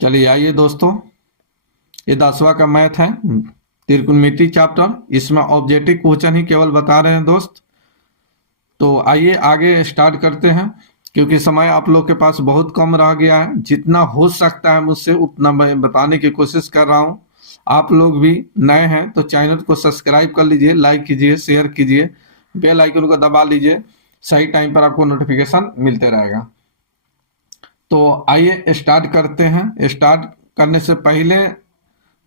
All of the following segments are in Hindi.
चलिए आइए दोस्तों, ये 10वां का मैथ है, त्रिकोणमिति चैप्टर। इसमें ऑब्जेक्टिव क्वेश्चन ही केवल बता रहे हैं दोस्त। तो आइए आगे स्टार्ट करते हैं, क्योंकि समय आप लोग के पास बहुत कम रह गया है। जितना हो सकता है मुझसे उतना मैं बताने की कोशिश कर रहा हूँ। आप लोग भी नए हैं तो चैनल को सब्सक्राइब कर लीजिए, लाइक कीजिए, शेयर कीजिए, बेल आइकन को दबा लीजिए। सही टाइम पर आपको नोटिफिकेशन मिलते रहेगा। तो आइए स्टार्ट करते हैं। स्टार्ट करने से पहले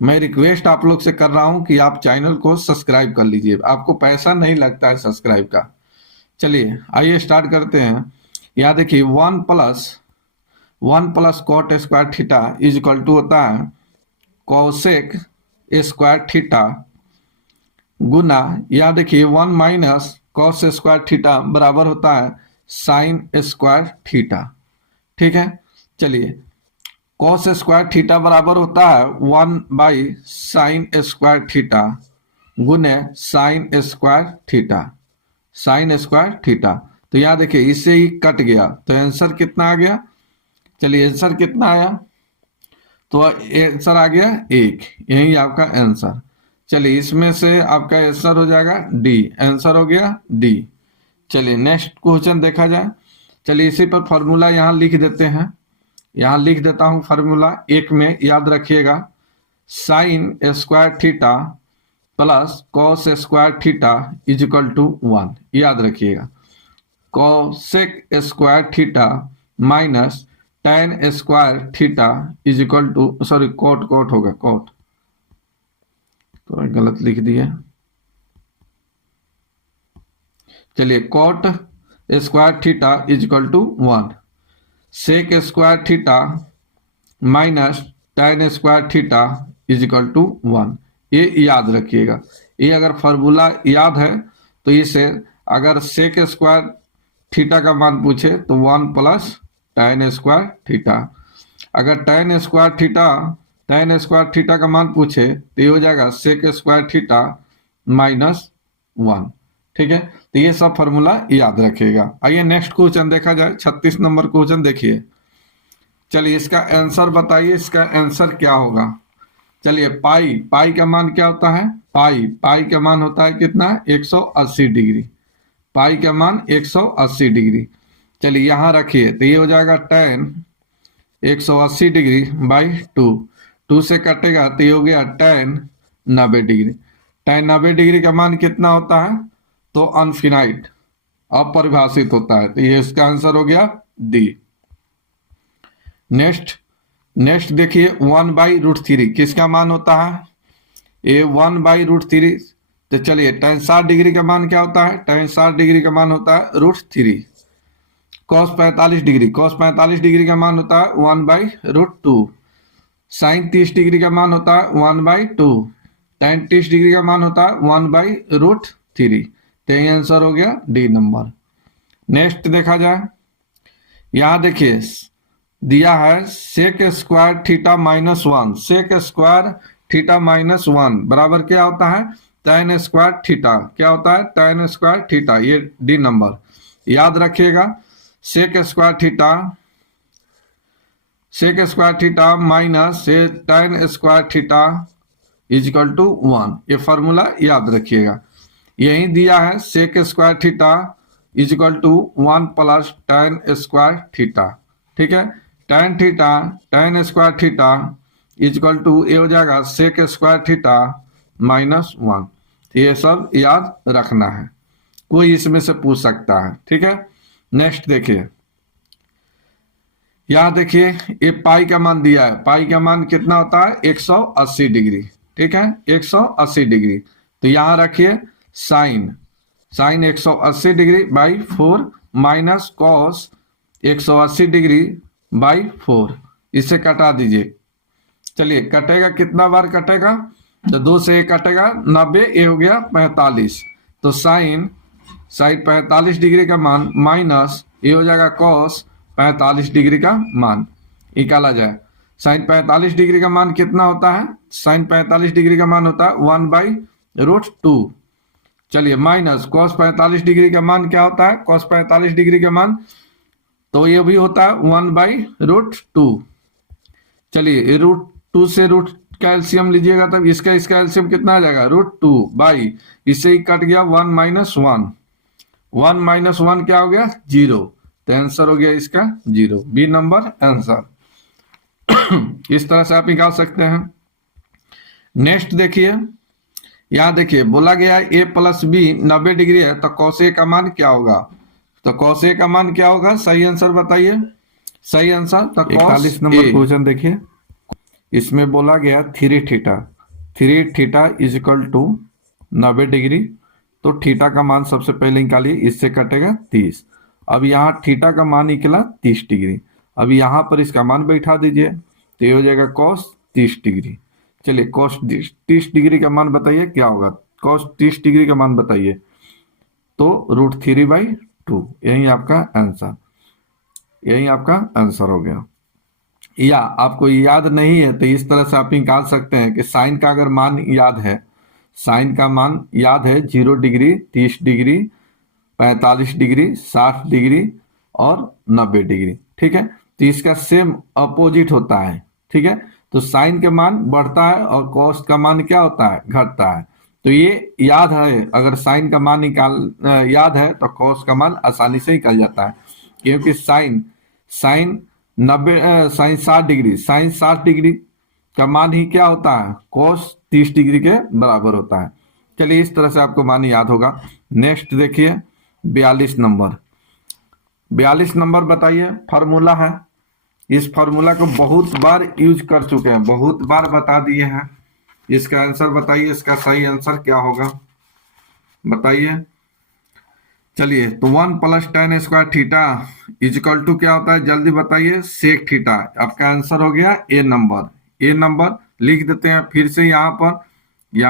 मैं रिक्वेस्ट आप लोग से कर रहा हूं कि आप चैनल को सब्सक्राइब कर लीजिए। आपको पैसा नहीं लगता है सब्सक्राइब का। चलिए आइए स्टार्ट करते हैं। यहाँ देखिए one plus cot square theta is equal to होता है कॉसेक स्क्वायर थीटा गुना, यहाँ देखिए 1 माइनस कॉस स्क्वायर थीटा बराबर होता है साइन स्क्वायर थीटा। ठीक है, चलिए कॉस स्क्वायर थीटा बराबर होता है 1 बाई साइन स्क्वायर थीटा गुने sign square theta, sign square theta. तो यहाँ देखिए इससे ही कट गया, तो आंसर कितना आ गया? चलिए आंसर कितना आया? तो आंसर आ गया 1, यही आपका आंसर। चलिए इसमें से आपका आंसर हो जाएगा डी, आंसर हो गया डी। चलिए नेक्स्ट क्वेश्चन देखा जाए। चलिए इसी पर फॉर्मूला यहाँ लिख देते हैं। यहाँ लिख देता हूँ फॉर्मूला। एक में याद रखिएगा sine square theta plus cos square theta is equal to 1, याद रखिएगा। Cosec square theta minus tan square theta is equal to, sorry cot होगा, कोट तो गलत लिख दिया। चलिए cot square theta is equal to 1, sec square theta minus tan square theta is equal to 1, ये याद रखिएगा। ये अगर फॉर्मूला याद है तो इसे अगर सेक स्क्वायर थीटा का मान पूछे तो 1 प्लस टेन स्क्वायर थीटा, अगर टेन स्क्वायर थीटा का मान पूछे तो ये हो जाएगा सेक स्क्वायर थीटा माइनस 1। ठीक है, तो ये सब फॉर्मूला याद रखिएगा। आइए नेक्स्ट क्वेश्चन देखा जाए। 36 नंबर क्वेश्चन देखिए। चलिए इसका आंसर बताइए, इसका आंसर क्या होगा? चलिए पाई का मान क्या होता है? पाई का मान होता है कितना? 180 डिग्री। पाई का मान 180 डिग्री। चलिए यहाँ रखिए, तो ये हो जाएगा tan 180 डिग्री बाई 2 से कटेगा तो ये हो गया tan 90 डिग्री। tan 90 डिग्री का मान कितना होता है? तो अनफिनाइट, अपरिभाषित होता है। तो ये इसका आंसर हो गया डी। नेक्स्ट देखिए 1/√3 किसका मान होता है? ये 1/√3। तो चलिए tan 60 डिग्री का मान क्या होता है? tan 60 डिग्री का मान होता है √3। cos 45 डिग्री का मान होता है 1/√2। sin 30 डिग्री का मान होता है 1/2। tan 30 डिग्री का मान होता है 1/√3। तो ये आंसर हो गया डी नंबर। नेक्स्ट देखा जाए। यहाँ देखिए दिया है sec square theta minus 1, sec square theta minus 1 बराबर क्या होता है? tan square theta. क्या होता है? tan स्क्वायर थीटा, ये डी नंबर याद रखिएगा। Sec square theta minus tan square theta is equal to 1, ये फॉर्मूला याद रखिएगा। यही दिया है sec square theta is equal to 1 plus tan square theta. ठीक है, tan square theta is equal to ये हो जाएगा सेक स्क्वायर थीटा माइनस 1। ये सब याद रखना है, कोई इसमें से पूछ सकता है। ठीक है, नेक्स्ट देखिए। यहाँ देखिए ये पाई का मान दिया है। पाई का मान कितना होता है? 180 डिग्री। ठीक है, 180 डिग्री। तो यहाँ रखिए sine 180 degree by 4 minus cos 180 degree by 4, इसे कटा दीजिए। चलिए कटेगा, कितना बार कटेगा? तो 2 से 1 कटेगा 90, ये हो गया 45। तो साइन 45 डिग्री का मान माइनस ये हो जाएगा कॉस 45 डिग्री का मान, निकाला जाए। साइन 45 डिग्री का मान कितना होता है? साइन 45 डिग्री का मान होता है 1/√2। चलिए माइनस कॉस 45 डिग्री का मान क्या होता है? कॉस 45 डिग्री का मान तो ये भी होता है 1/√2। चलिए √2 से रूट का एलसीएम लीजिएगा तब इसका एलसीएम कितना आ जाएगा √2 बाई, इससे ही कट गया 1 - 1, 1 - 1 क्या हो गया 0, तो आंसर हो गया इसका 0, बी नंबर आंसर। इस तरह से आप निकाल सकते हैं। नेक्स्ट देखिए, यहाँ देखिए बोला गया a + b 90 डिग्री है, तो cos a का मान क्या होगा, तो cos a का मान क्या होगा, सही आंसर बताइए, सही आंसर। तो 41 नंबर क्वेश्चन देखिए, इसमें बोला गया 3θ = 90 डिग्री, तो थीटा का मान सबसे पहले निकालिए, इससे कटेगा 30। अब यहाँ थीटा का मान निकला 30 डिग्री, अब यहाँ पर इसका मान बैठा दीजिए, तो ये हो जाएगा cos 30 डिग्री। चलिए cos 30 डिग्री का मान बताइए क्या होगा, cos 30 डिग्री का मान बताइए, तो √3/2, यही आपका आंसर, यही आपका आंसर हो गया। या आपको याद नहीं है तो इस तरह से आप निकाल सकते हैं कि साइन का अगर मान याद है, साइन का मान याद है 0 डिग्री, 30 डिग्री, 45 डिग्री, 60 डिग्री और 90 डिग्री, ठीक है, तो इसका सेम अपोजिट होता है, ठीक है, तो साइन का मान बढ़ता है और कॉस का मान क्या होता है घटता है, तो ये याद है, अगर साइन का मान याद है तो कॉस का मान आसानी से निकल जाता है, क्योंकि साइन 60 डिग्री, साइन 60 डिग्री का मान ही क्या होता है कॉस 30 डिग्री के बराबर होता है। चलिए इस तरह से आपको मान याद होगा। नेक्स्ट देखिए 42 नंबर, 42 नंबर बताइए, फार्मूला है, इस फार्मूला को बहुत बार यूज कर चुके हैं, बहुत बार बता दिए हैं, इसका आंसर बताइए, इसका सही आंसर क्या होगा बताइए। चलिए तो 1 + tan² θ = क्या होता है, जल्दी बताइए, sec θ, आपका आंसर हो गया ए नंबर, ए नंबर लिख देते हैं फिर से, यहाँ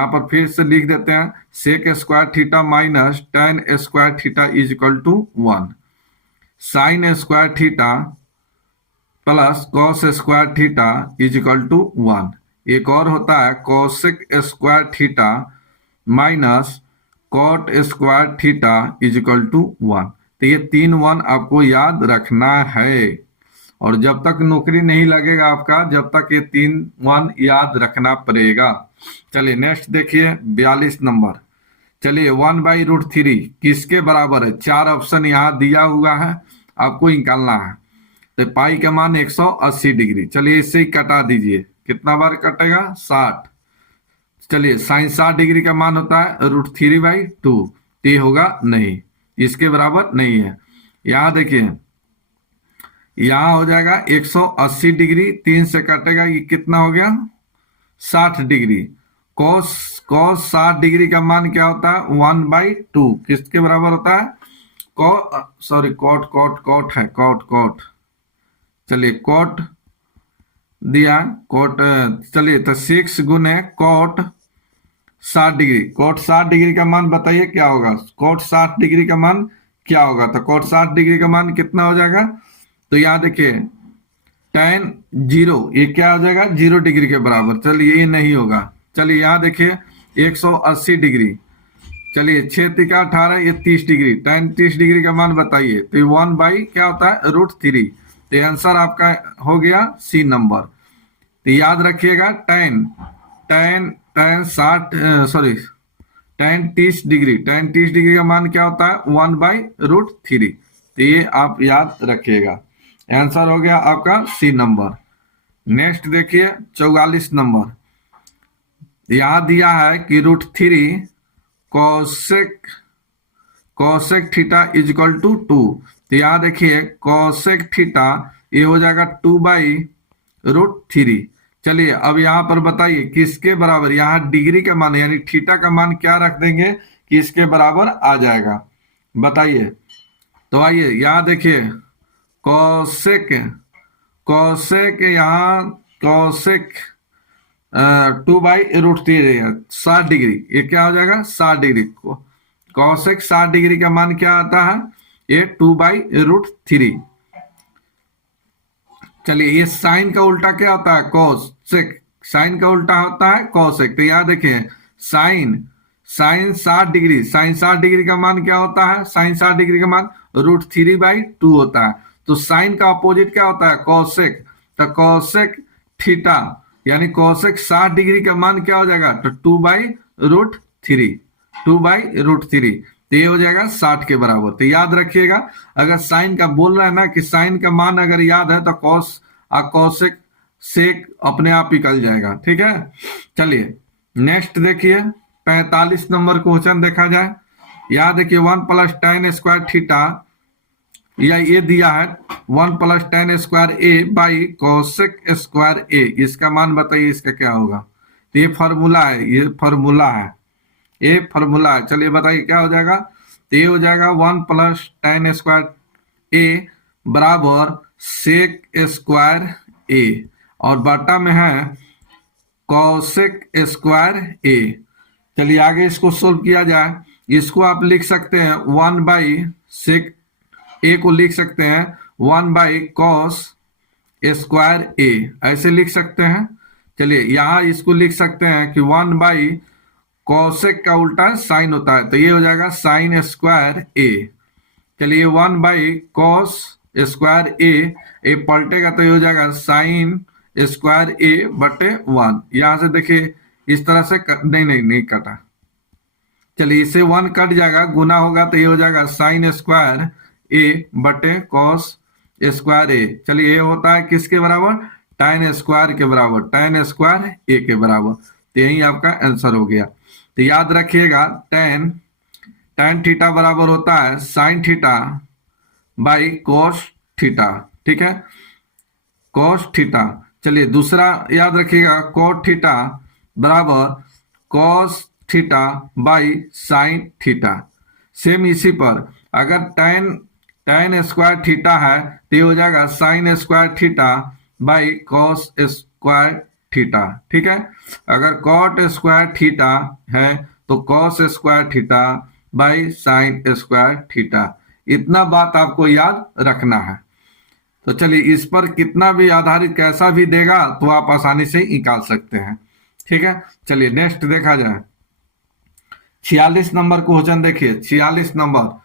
पर फिर से लिख देते हैं, sec² θ - tan² θ = 1, sin² θ + cos² θ = 1, एक और होता है cosec² θ - cot² θ = 1, तो ये 3 1 आपको याद रखना है, और जब तक नौकरी नहीं लगेगा आपका, जब तक ये 3 1 याद रखना पड़ेगा। चलिए नेक्स्ट देखिए 42 नंबर, चलिए 1/√3 किसके बराबर है, 4 ऑप्शन यहाँ दिया हुआ है, आपको निकालना है, तो पाई का मान 180 डिग्री, चलिए इससे ही कटा दीजिए, कितना बार कटेगा 60, चलिए साइन 60 डिग्री का मान होता है √3/2, ये होगा नहीं, इसके बराबर नहीं है। यहाँ देखिए, यहाँ हो जाएगा 180 डिग्री, 3 से कटेगा, ये कितना हो गया 60 डिग्री, cos 60 डिग्री का मान क्या होता है 1/2, किसके बराबर होता है, कॉट, चलिए कॉट दिया, कॉट, चलिए तो 6 गुने कॉट 60 डिग्री, कॉट 60 डिग्री का मान बताइए क्या होगा, कॉट 60 डिग्री का मान क्या होगा, तो कॉट 60 डिग्री का मान कितना हो जाएगा, तो यहाँ देखिए tan 0, ये क्या हो जाएगा 0 डिग्री के बराबर, चलिए ये नहीं होगा, चलिए यहाँ देखिए 180 डिग्री, चलिए 6 × 18, ये 30 डिग्री, tan 30 डिग्री का मान बताइए, तो 1/ क्या होता है √3, तो आंसर आपका हो गया सी नंबर। तो याद रखिएगा tan 30 डिग्री, tan 30 डिग्री का मान क्या होता है 1/√3, तो ये आप याद रखिएगा, आंसर हो गया आपका सी नंबर। नेक्स्ट देखिए 44 नंबर, यहाँ दिया है कि √3 cosec θ = 2, तो यहाँ देखिए cosec θ ये हो जाएगा 2/√3, चलिए अब यहाँ पर बताइए किसके बराबर, यहाँ डिग्री का मान यानी थीटा का मान क्या रख देंगे कि इसके बराबर आ जाएगा, बताइए। तो आइए यहाँ देखिए cosec यहाँ cosec 2/√3 60 डिग्री, ये क्या हो जाएगा 60 डिग्री, cosec 60 डिग्री का मान क्या आता है, ये 2/√3, चलिए ये साइन का उल्टा क्या होता है cosec, साइन का उल्टा होता है cosec, तो यहाँ देखिए साइन 60 डिग्री, साइन 60 डिग्री का मान क्या होता है, साइन 60 डिग्री का मान √3/2 होता है, तो साइन का अपोजिट क्या होता है cosec, तो cosec थीटा यानी कोसेक 60 डिग्री का मान क्या हो जाएगा, तो 2/√3, 2/√3, तो ये हो जाएगा 60 के बराबर। तो याद रखिएगा, अगर साइन का बोल रहा है ना कि साइन का मान अगर याद है तो कॉस और कोसेक सेक अपने आप निकल जाएगा। ठीक है, चलिए नेक्स्ट देखिए 45 नंबर क्वेश्चन देखा जाए। यहाँ देखिए 1 + tan स्क्वायर थीटा, या ये दिया है 1 + tan square A by cosec square A, इसका मान बताइए इसका क्या होगा। तो ये फॉर्मूला है, ये फॉर्मूला है, ये फॉर्मूला है। चलिए बताइए क्या हो जाएगा। तो ये हो जाएगा 1 + tan स्क्वायर ए बराबर सेक स्क्वायर ए, और बटा में है कोसेक स्क्वायर ए। चलिए आगे इसको सोल्व किया जाए। इसको आप लिख सकते हैं 1/सेक ए को लिख सकते हैं 1/कॉस स्क्वायर ए, ऐसे लिख सकते हैं। चलिए यहाँ इसको लिख सकते हैं कि 1/कॉसेक का उल्टा साइन होता है, तो ये हो जाएगा साइन स्क्वायर ए। चलिए 1/कॉस स्क्वायर ए पलटेगा तो ये हो जाएगा साइन स्क्वायर ए बटे 1। यहां से देखिए इस तरह से नहीं कटा। चलिए इसे 1 कट जाएगा, गुना होगा तो ये हो जाएगा साइन स्क्वायर ए बटे कॉस स्क्वायर ए। चलिए ये होता है किसके बराबर, tan स्क्वायर के बराबर, tan स्क्वायर ए के बराबर। तो यही आपका आंसर हो गया। तो याद रखिएगा tan थीटा बराबर होता है sign theta by cos theta. ठीक है, कॉस थीटा। चलिए दूसरा याद रखिएगा कॉट थीटा बराबर cos theta by sine theta. Same इसी पर अगर tan स्क्वायर थीटा है तो ये हो जाएगा sign square theta by cos square theta. ठीक है, अगर कॉट स्क्वायर थीटा है तो cos square theta by sine square theta. इतना बात आपको याद रखना है। तो चलिए इस पर कितना भी आधारित कैसा भी देगा तो आप आसानी से निकाल सकते हैं। ठीक है, चलिए नेक्स्ट देखा जाए 46 नंबर क्वेश्चन देखिए। 46 नंबर,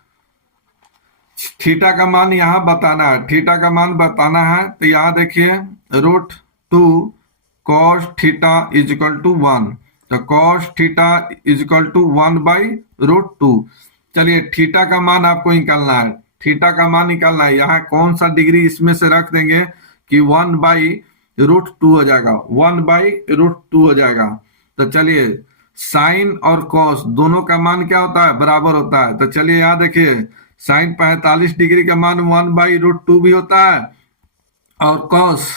थीटा का मान यहाँ बताना है, थीटा का मान बताना है। तो यहाँ देखिए √2 cos थीटा = 1, तो cos थीटा = 1/√2। चलिए थीटा का मान आपको निकालना है, थीटा का मान निकालना है। यहाँ कौन सा डिग्री इसमें से रख देंगे कि 1/√2 हो जाएगा, 1/√2 हो जाएगा। तो चलिए साइन और कॉस दोनों का मान क्या होता है, बराबर होता है। तो चलिए यहाँ देखिए साइन 45 डिग्री का मान 1/√2 भी होता है और कॉस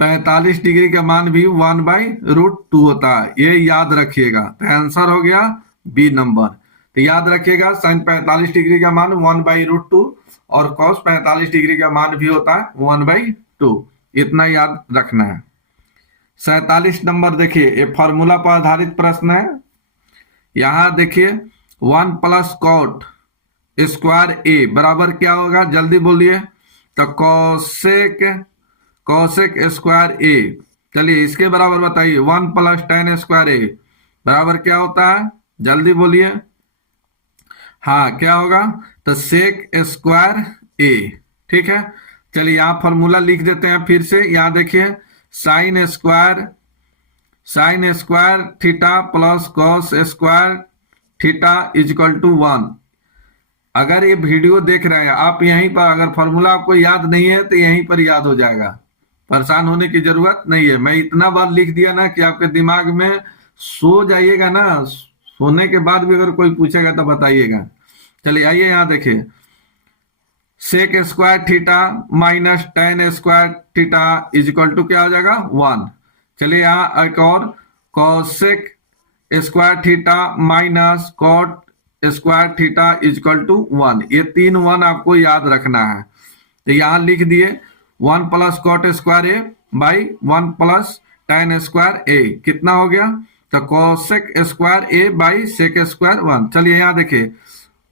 45 डिग्री का मान भी 1/√2 होता है। ये याद रखिएगा। तो आंसर हो गया बी नंबर। तो याद रखिएगा साइन 45 डिग्री का मान 1/√2 और कॉस 45 डिग्री का मान भी होता है 1/2। इतना याद रखना है। 47 नंबर देखिए, ये फॉर्मूला पर आधारित प्रश्न है। यहां देखिए 1 + कॉट स्क्वायर ए बराबर क्या होगा, जल्दी बोलिए। तो कॉसेक स्क्वायर ए। चलिए इसके बराबर बताइए 1 + tan स्क्वायर ए बराबर क्या होता है, जल्दी बोलिए। हाँ क्या होगा, तो सेक स्क्वायर ए। ठीक है, चलिए यहाँ फॉर्मूला लिख देते हैं फिर से। यहाँ देखिए sign square theta plus cos square theta = 1। अगर ये वीडियो देख रहे हैं आप यहीं पर, अगर फॉर्मूला आपको याद नहीं है तो यहीं पर याद हो जाएगा, परेशान होने की जरूरत नहीं है। मैं इतना बार लिख दिया ना कि आपके दिमाग में सो जाइएगा ना, सोने के बाद भी अगर कोई पूछेगा तो बताइएगा। चलिए आइए यहाँ देखिए sec square theta minus tan square theta = क्या हो जाएगा 1। चलिए यहाँ एक और cosec square theta minus cot square theta = 1। ये 3 1 आपको याद रखना है। तो यहाँ लिख दिए 1 + cot square A by 1 + tan square A कितना हो गया, तो cosec square A by sec square 1। चलिए यहाँ देखिए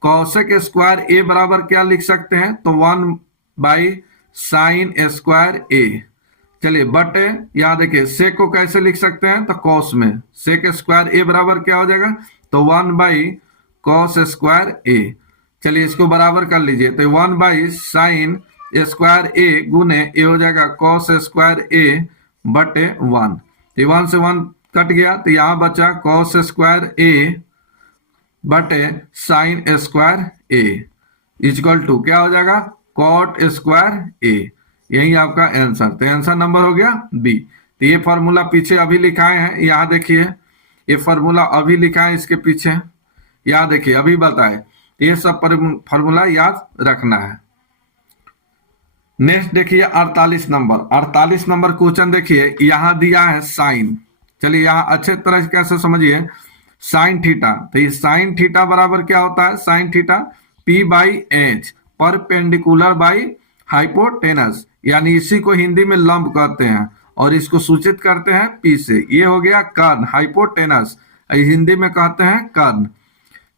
कॉसेक स्क्वायर ए बराबर क्या लिख सकते हैं, तो 1/साइन स्क्वायर ए। चलिए बटे यहाँ देखिए सेक को कैसे लिख सकते हैं, तो कॉस में सेक स्क्वायर ए बराबर क्या हो जाएगा, तो 1/कॉस स्क्वायर ए। चलिए इसको बराबर कर लीजिए, तो 1/साइन स्क्वायर ए गुने ए हो जाएगा कॉस स्क्वायर ए बटे 1। तो 1 से 1 कट गया, तो यहां बचा कॉस स्क्वायर ए बटे sine square A equal to क्या हो जाएगा, कॉट स्क्वायर ए। यही आपका आंसर। तो आंसर नंबर हो गया बी। तो ये फॉर्मूला पीछे अभी लिखाए हैं, यहाँ देखिए ये फॉर्मूला अभी लिखा है इसके पीछे, यहाँ देखिए अभी बताए। ये सब फॉर्मूला याद रखना है। नेक्स्ट देखिए 48 नंबर। 48 नंबर क्वेश्चन देखिए, यहाँ दिया है साइन। चलिए यहाँ अच्छे तरह से कैसे समझिए, साइन थीटा। तो ये साइन थीटा बराबर क्या होता है, sine theta P by H perpendicular by hypotenuse, यानी इसी को हिंदी में लंब कहते हैं और इसको सूचित करते हैं पी से। ये हो गया कर्ण, हाइपोटेनस हिंदी में कहते हैं कर्ण।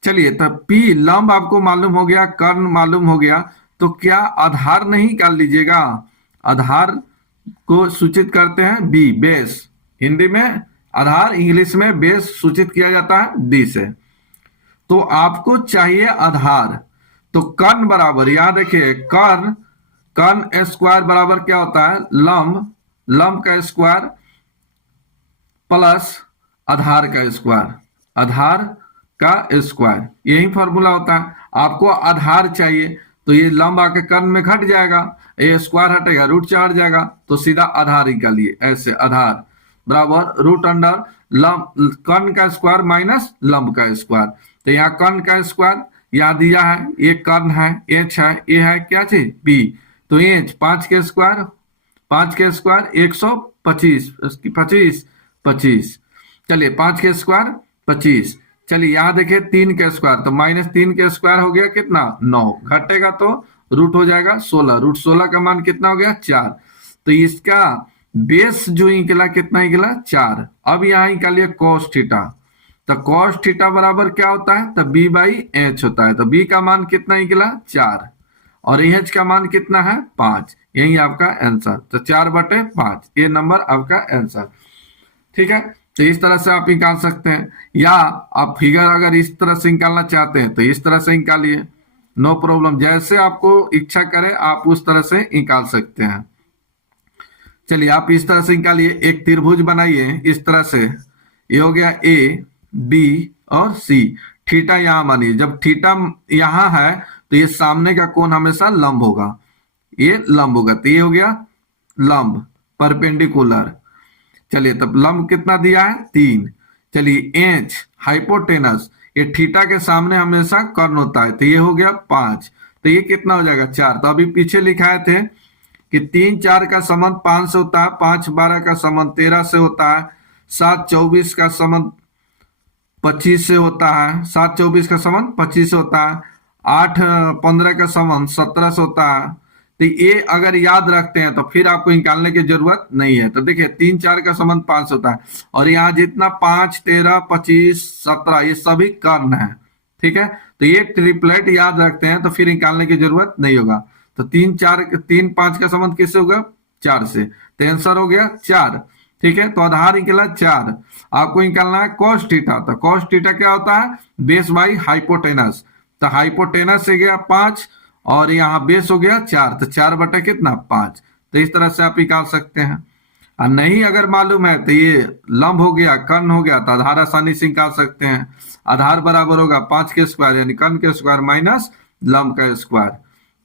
चलिए तो पी लंब आपको मालूम हो गया, कर्ण मालूम हो गया, तो क्या आधार नहीं निकाल लीजिएगा। आधार को सूचित करते हैं बी, बेस। हिंदी में आधार, इंग्लिश में बेस सूचित किया जाता है डी से। तो आपको चाहिए आधार, तो कर्ण बराबर, यहां देखिए कर्ण, कर्ण स्क्वायर बराबर क्या होता है, लंब, लंब का स्क्वायर प्लस आधार का स्क्वायर, आधार का स्क्वायर, यही फॉर्मूला होता है। आपको आधार चाहिए तो ये लंब आके कर्ण में घट जाएगा, ये स्क्वायर हटेगा, रूट 4 जाएगा, तो सीधा आधार निकालिए ऐसे, आधार बराबर रूट अंडर लंब, कर्ण का स्क्वायर माइनस लंब का स्क्वायर। तो यहाँ कर्ण का स्क्वायर यहाँ दिया है, ये कर्ण है, एच है, ये है क्या चीज बी, तो एच 5 के स्क्वायर, 5 के स्क्वायर 125, 25 25, चलिए 5 के स्क्वायर 25। चलिए यहाँ देखिए 3 के स्क्वायर, तो माइनस 3 के स्क्वायर हो गया कितना 9, घटेगा तो रूट हो जाएगा 16, रूट 16 का मान कितना हो गया 4। तो इसका बेस जो निकला कितना निकला 4। अब यहाँ निकालिए कॉस थीटा, तो कॉस थीटा बराबर क्या होता है, तो बी बाई एच होता है। तो बी का मान कितना निकला 4 और एच का मान कितना है 5, यही आपका आंसर। तो 4/5 ये नंबर आपका आंसर। ठीक है, तो इस तरह से आप निकाल सकते हैं, या आप फिगर अगर इस तरह से निकालना चाहते हैं तो इस तरह से निकालिए, नो प्रॉब्लम, जैसे आपको इच्छा करे आप उस तरह से निकाल सकते हैं। चलिए आप इस तरह से निकालिए, एक त्रिभुज बनाइए इस तरह से, ये हो गया ए बी और सी। थीटा यहां मानिए, जब थीटा यहां है तो ये सामने का कोण हमेशा लंब होगा, ये लंब होगा, तो ये हो गया लंब परपेंडिकुलर। चलिए तब लंब कितना दिया है 3। चलिए एच हाइपोटेनस, ये थीटा के सामने हमेशा कर्ण होता है, तो ये हो गया 5, तो ये कितना हो जाएगा 4। तो अभी पीछे लिखाए थे कि 3 4 का संबंध 5 से होता है, 5 12 का संबंध 13 से होता है, 7 24 का संबंध 25 से होता है, 7 24 का संबंध 25 से होता है, 8 15 का संबंध 17 से होता है। तो ये अगर याद रखते हैं तो फिर आपको निकालने की जरूरत नहीं है। तो देखिए 3 4 का संबंध 5 से होता है, और यहाँ जितना 5 13 25 17 ये सभी कर्ण है। ठीक है, तो ये ट्रिपलेट याद रखते हैं तो फिर निकालने की जरूरत नहीं होगा। तो 3 5 का संबंध किससे होगा 4 से, तो आंसर हो गया 4। ठीक है, तो आधार निकला 4। आपको निकालना है कॉस थीटा, तो कॉस थीटा क्या होता है बेस बाई हाइपोटेनस, तो हाइपोटेनस से गया 5 और यहाँ बेस हो गया 4, तो 4 कितना 5। तो इस तरह से आप निकाल सकते हैं। और नहीं अगर मालूम है तो ये लंब हो गया, कर्ण हो गया, तो आधार आसानी से निकाल सकते हैं। आधार बराबर होगा 5 के स्क्वायर यानी कर्ण के स्क्वायर माइनस लंब का स्क्वायर,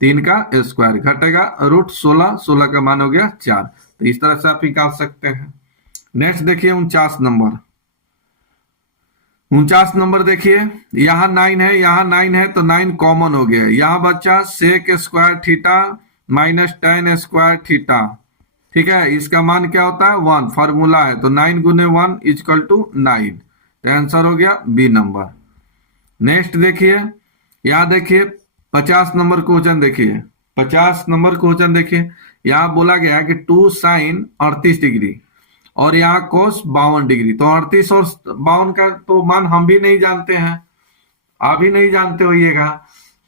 3 का स्क्वायर, घटेगा रूट 16, 16 का मान हो गया 4। तो इस तरह से आप निकाल सकते हैं। नेक्स्ट देखिए 49 नंबर। 49 नंबर देखिए, यहाँ 9 है, यहाँ 9 है, तो 9 कॉमन हो गया, यहाँ बच्चा sec square theta minus tan square theta. ठीक है, इसका मान क्या होता है 1, फॉर्मूला है, तो 9 गुने 1 इक्वल टू 9। तो आंसर हो गया बी नंबर। नेक्स्ट देखिए, यहाँ देखिए 50 नंबर क्वेश्चन देखिए, 50 नंबर क्वेश्चन देखिए, यहाँ बोला गया कि 2 साइन 38 डिग्री और यहाँ कोस 52 डिग्री। तो 38 और 52 का तो मान हम भी नहीं जानते हैं, आप भी नहीं जानते होइएगा।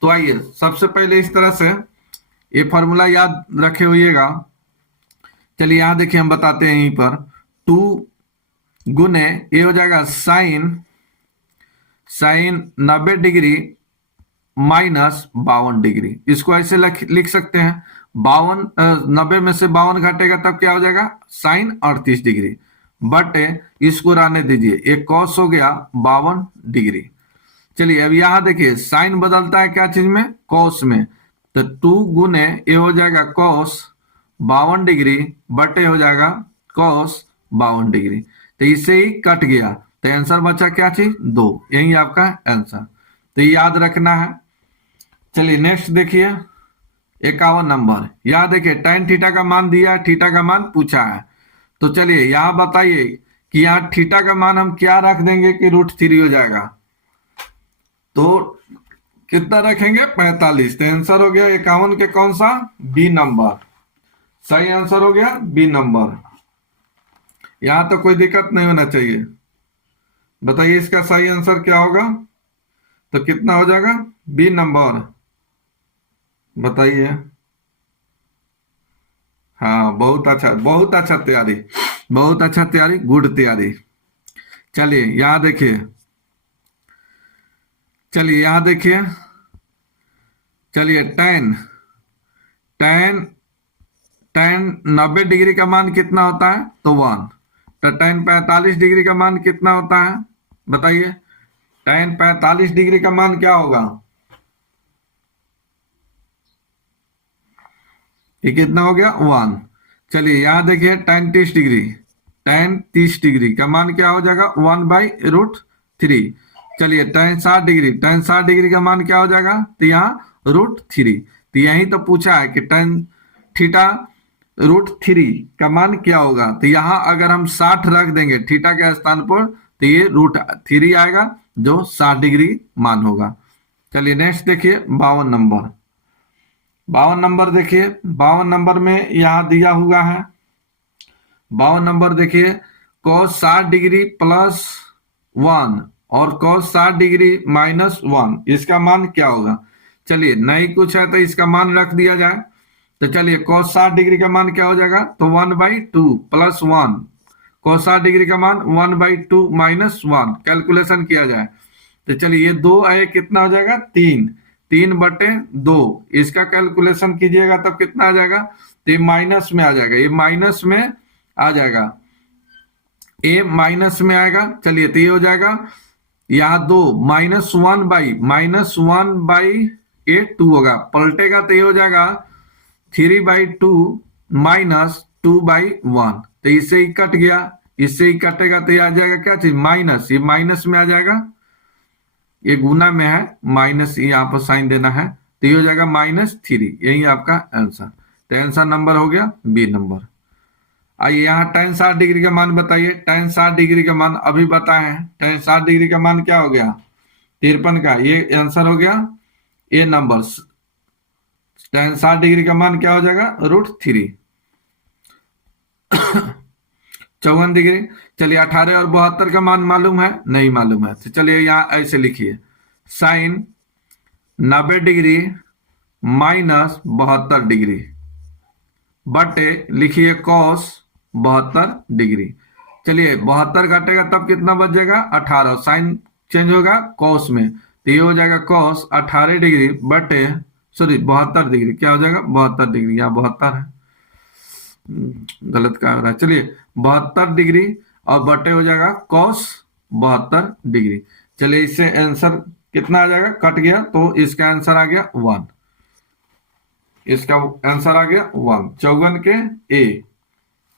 तो आइए सबसे पहले इस तरह से ये फॉर्मूला याद रखे होइएगा। चलिए यहाँ देखिए हम बताते हैं, यहीं पर 2 गुने ये हो जाएगा साइन 90 डिग्री माइनस 52 डिग्री, इसको ऐसे लिख सकते हैं 52 90 में से 52 घटेगा तब क्या हो जाएगा साइन 38 डिग्री, बट इसको रहने दीजिए, एक कॉस हो गया 52 डिग्री। चलिए अब यहां देखिए साइन बदलता है क्या चीज में, कॉस में, तो 2 गुने ये हो जाएगा कॉस 52 डिग्री बटे हो जाएगा कॉस 52 डिग्री, तो इससे ही कट गया, तो आंसर बचा क्या चीज 2, यही आपका आंसर, तो याद रखना है। चलिए नेक्स्ट देखिए 51 नंबर, यहां देखिए tan थीटा का मान दिया है, थीटा का मान पूछा है, तो चलिए यहां बताइए कि यहाँ थीटा का मान हम क्या रख देंगे कि √3 हो जाएगा, तो कितना रखेंगे 45, तो आंसर हो गया 51 के कौन सा बी नंबर, सही आंसर हो गया बी नंबर। यहां तो कोई दिक्कत नहीं होना चाहिए, बताइए इसका सही आंसर क्या होगा, तो कितना हो जाएगा बी नंबर, बताइए। हाँ बहुत अच्छा तैयारी, बहुत अच्छा तैयारी, गुड तैयारी। चलिए यहां देखिए, चलिए यहां देखिए, चलिए tan tan tan 90 डिग्री का मान कितना होता है, तो 1, तो tan 45 डिग्री का मान कितना होता है, बताइए tan 45 डिग्री का मान क्या होगा, ये कितना हो गया 1। चलिए यहां देखिए tan 30 डिग्री, tan 30 डिग्री का मान क्या हो जाएगा 1/√3। चलिए tan 60 डिग्री, tan 60 डिग्री का मान क्या हो जाएगा, तो यहाँ √3, तो यही तो पूछा है कि tan थीटा √3 का मान क्या होगा, तो यहाँ अगर हम 60 रख देंगे थीटा के स्थान पर, तो ये √3 आएगा जो 60 डिग्री मान होगा। चलिए नेक्स्ट देखिए 52 नंबर, 52 नंबर देखिए, 52 नंबर में यहां दिया हुआ है, 52 नंबर देखिए cos 60 डिग्री +1 और cos 60 डिग्री -1, इसका मान क्या होगा, चलिए नहीं कुछ है तो इसका मान रख दिया जाए, तो चलिए cos 60 डिग्री का मान क्या हो जाएगा, तो 1/2 +1, cos 60 डिग्री का मान 1/2 -1, कैलकुलेशन किया जाए, तो चलिए ये 2 है कितना हो जाएगा 3/2, इसका कैलकुलेशन कीजिएगा तब कितना आ जाएगा, तो ये माइनस में आ जाएगा, ये माइनस में आ जाएगा, ए माइनस में आएगा, चलिए तो ये हो जाएगा यहाँ 2 -1/2 होगा, पलटेगा तो ये हो जाएगा 3/2 -2/1, तो इससे ही कट गया, इससे ही कटेगा तो ये आ जाएगा क्या चीज माइनस, ये माइनस में आ जाएगा, ये गुना में है, माइनस यहाँ पर साइन देना है, तो ये हो जाएगा -3, यही आपका आंसर, तो आंसर नंबर हो गया बी नंबर। आइए यहाँ tan 60 डिग्री का मान बताइए, tan 60 डिग्री का मान अभी बताए हैं, tan 60 डिग्री का मान क्या हो गया 53 का, ये आंसर हो गया ए नंबर, tan 60 डिग्री का मान क्या हो जाएगा √3। 54 डिग्री, चलिए 18 और 72 का मान मालूम है, नहीं मालूम है, तो चलिए यहाँ ऐसे लिखिए साइन 90 डिग्री -72 डिग्री बटे लिखिए कॉस 72 डिग्री, चलिए 72 घटेगा तब कितना बच जाएगा 18, साइन चेंज होगा कॉस में, तो ये हो जाएगा कॉस 18 डिग्री बटे सॉरी 72 डिग्री, क्या हो जाएगा 72 डिग्री, यहाँ 72 है, गलत क्या हो रहा है, चलिए 72 डिग्री और बटे हो जाएगा कॉस 72 डिग्री, चलिए इससे आंसर कितना आ जाएगा, कट गया, तो इसका आंसर आ गया 1, इसका आंसर आ गया 1, 54 के ए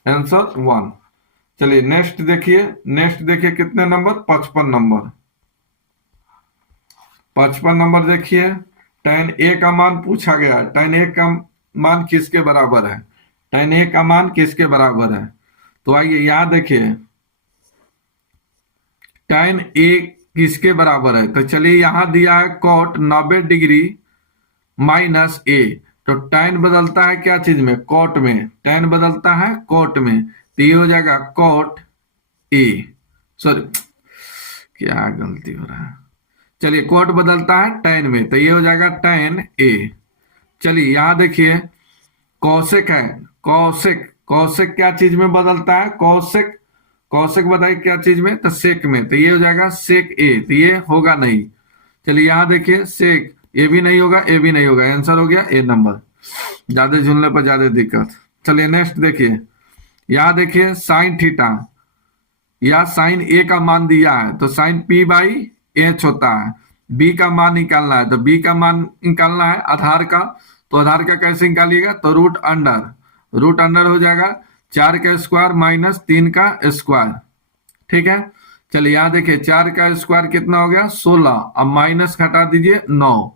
आंसर 1। चलिए नेक्स्ट देखिए, नेक्स्ट देखिए कितने नंबर 55 नंबर, 55 नंबर देखिए tan a का मान पूछा गया है, tan a का मान किसके बराबर है, tan a का मान किसके बराबर है, तो आइए यहाँ देखिए tan a किसके बराबर है, तो चलिए यहाँ दिया है cot 90 डिग्री -a, तो tan बदलता है क्या चीज में, cot में, tan बदलता है cot में, तो ये हो जाएगा cot a, सॉरी क्या गलती हो रहा है, चलिए cot बदलता है tan में, तो ये हो जाएगा tan a। चलिए यहाँ देखिए कौशिक है, कौशिक, कौशिक क्या चीज में बदलता है, कौशिक, कौशिक बताइए क्या चीज में, तो सेक में, तो ये हो जाएगा सेक ए, तो ये होगा नहीं, चलिए यहाँ देखिए सेक, ये भी नहीं होगा, ए भी नहीं होगा, आंसर हो गया ए नंबर, ज्यादा झूलने पर ज्यादा दिक्कत। चलिए नेक्स्ट देखिए, यहाँ देखिए साइन थीटा या साइन ए का मान दिया है तो साइन पी बाई एच होता है। बी का मान निकालना है तो बी का मान निकालना है आधार का, तो आधार का कैसे निकालिएगा, तो रूट अंडर हो जाएगा 4 का स्क्वायर माइनस 3 का स्क्वायर। ठीक है, चलिए यहाँ देखिए 4 का स्क्वायर कितना हो गया 16, अब माइनस घटा दीजिए 9,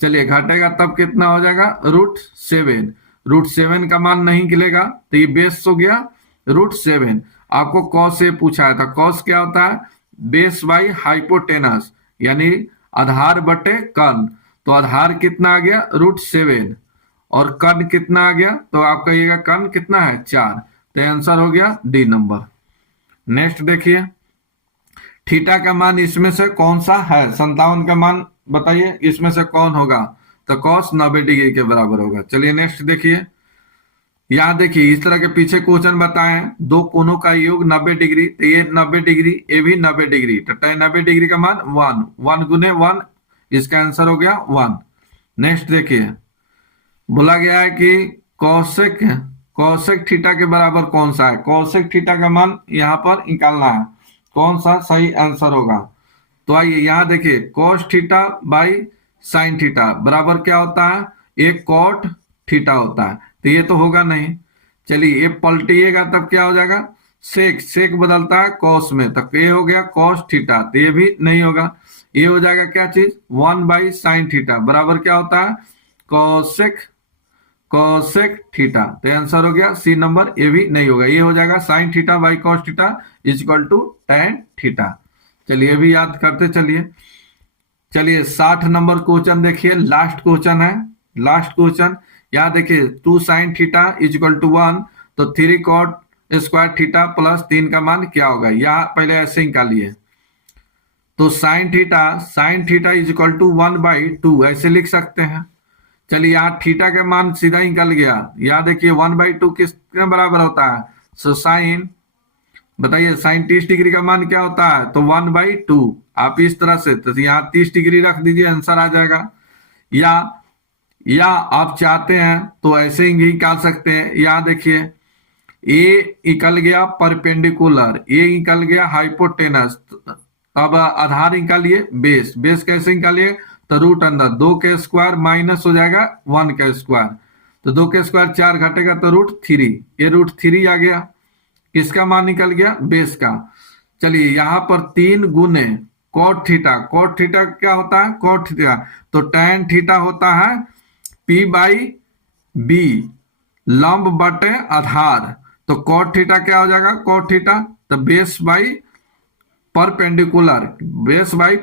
चलिए घटेगा तब कितना हो जाएगा √7। √7 का मान नहीं निकलेगा तो ये बेस हो गया √7। आपको कॉस से पूछा है था, कॉस क्या होता है, बेस बाई हाइपोटेनस यानी आधार बटे कर्ण, तो आधार कितना आ गया √7 और कर्ण कितना आ गया, तो आप कहिएगा कर्ण कितना है 4, तो आंसर हो गया डी नंबर। नेक्स्ट देखिए, थीटा का मान इसमें से कौन सा है, 57 का मान बताइए इसमें से कौन होगा, तो कॉस 90 डिग्री के बराबर होगा। चलिए नेक्स्ट देखिए, यहाँ देखिए इस तरह के पीछे क्वेश्चन बताए हैं, दो कोनों का योग 90 डिग्री, तो ये 90 डिग्री ये भी 90 डिग्री, तो 90 डिग्री का मान 1 गुने 1, इसका आंसर हो गया 1। नेक्स्ट देखिए, बोला गया है कि कौशिक थीटा के बराबर कौन सा है, कौशिक थीटा का मान यहाँ पर निकालना है, कौन सा सही आंसर होगा। तो आइए यहाँ देखिए cos theta by sine theta बराबर क्या होता है, एक कॉट थीटा होता है, तो ये तो होगा नहीं। चलिए ये पलटिएगा तब क्या हो जाएगा, सेक बदलता है कॉस में, तब ये हो गया कॉस थीटा, तो ये भी नहीं होगा। ये हो जाएगा क्या चीज 1 बाई साइन थीटा बराबर क्या होता है कॉसेक थीटा, तो आंसर हो गया सी नंबर, ये भी नहीं होगा। ये हो जाएगा sine theta by cos theta is equal to tan theta. चलिए भी याद करते चलिए 60 नंबर क्वेश्चन देखिए, लास्ट क्वेश्चन है, लास्ट क्वेश्चन। यहाँ देखिए 2 sine theta is equal to 1, तो 3 कॉट स्क्वायर थीटा प्लस 3 का मान क्या होगा, यहाँ पहले ऐसे निकालिए, तो sine theta is equal to 1/2 ऐसे लिख सकते हैं। चलिए यहाँ थीटा का मान सीधा निकल गया, यहाँ देखिए 1/2 किसके बराबर होता है, सो साइन बताइए साइन 30 डिग्री का मान क्या होता है, तो 1/2। आप इस तरह से तो यहाँ 30 डिग्री रख दीजिए, आंसर आ जाएगा। या आप चाहते हैं तो ऐसे ही निकाल सकते हैं, यहाँ देखिए ए निकल गया परपेंडिकुलर, ए निकल गया हाइपोटेनस, अब आधार निकालिए बेस कैसे निकालिए, तो रूट अंदर 2 के स्क्वायर माइनस हो जाएगा 1 का स्क्वायर, तो 2 के स्क्वायर 4 घटेगा तो √3, ये √3 आ गया, किसका मान निकल गया बेस का। चलिए यहाँ पर 3 गुने कॉट थीटा क्या होता है कॉट थीटा, तो tan थीटा होता है P/B लंब बटे आधार, तो कॉट थीटा क्या हो जाएगा कॉट थीटा, तो बेस बाई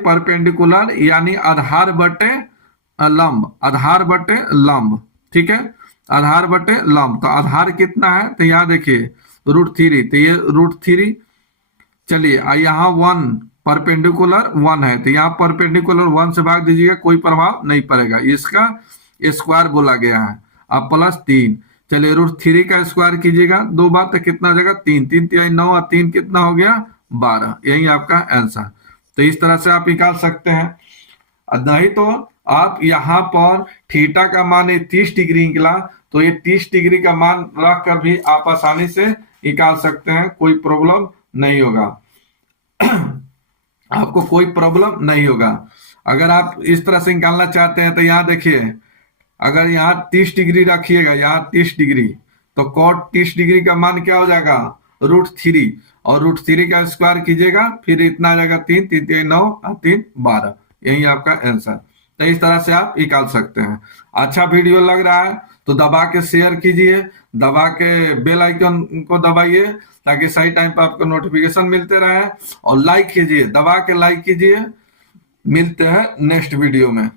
परपेंडिकुलर यानी आधार बटे लंब, ठीक है, आधार बटे लंब, तो आधार कितना है, तो यहाँ देखिए √3, तो ये √3। चलिए यहाँ 1 परपेंडिकुलर 1 है, तो यहाँ परपेंडिकुलर 1 से भाग दीजिएगा, कोई प्रभाव नहीं पड़ेगा, इसका स्क्वायर बोला गया है। अब प्लस 3, चलिए √3 का स्क्वायर कीजिएगा 2 बार, तो कितना हो जाएगा 3 3 9 और 3 कितना हो गया 12, यही आपका आंसर। तो इस तरह से आप निकाल सकते हैं, नहीं तो आप यहाँ पर थीटा का मान 30 डिग्री निकला, तो ये 30 डिग्री का मान रख कर भी आप आसानी से निकाल सकते हैं, कोई प्रॉब्लम नहीं होगा आपको कोई प्रॉब्लम नहीं होगा। अगर आप इस तरह से निकालना चाहते हैं तो यहाँ देखिए, अगर यहाँ 30 डिग्री रखिएगा, यहाँ 30 डिग्री, तो कॉट 30 डिग्री का मान क्या हो जाएगा √3, और √3 का स्क्वायर कीजिएगा, फिर इतना आ जाएगा 3 3 3 9 और 3 12, यही आपका आंसर। तो इस तरह से आप निकाल सकते हैं। अच्छा वीडियो लग रहा है तो दबा के शेयर कीजिए, दबा के बेल आइकन को दबाइए ताकि सही टाइम पर आपको नोटिफिकेशन मिलते रहे, और लाइक कीजिए, दबा के लाइक कीजिए। मिलते हैं नेक्स्ट वीडियो में।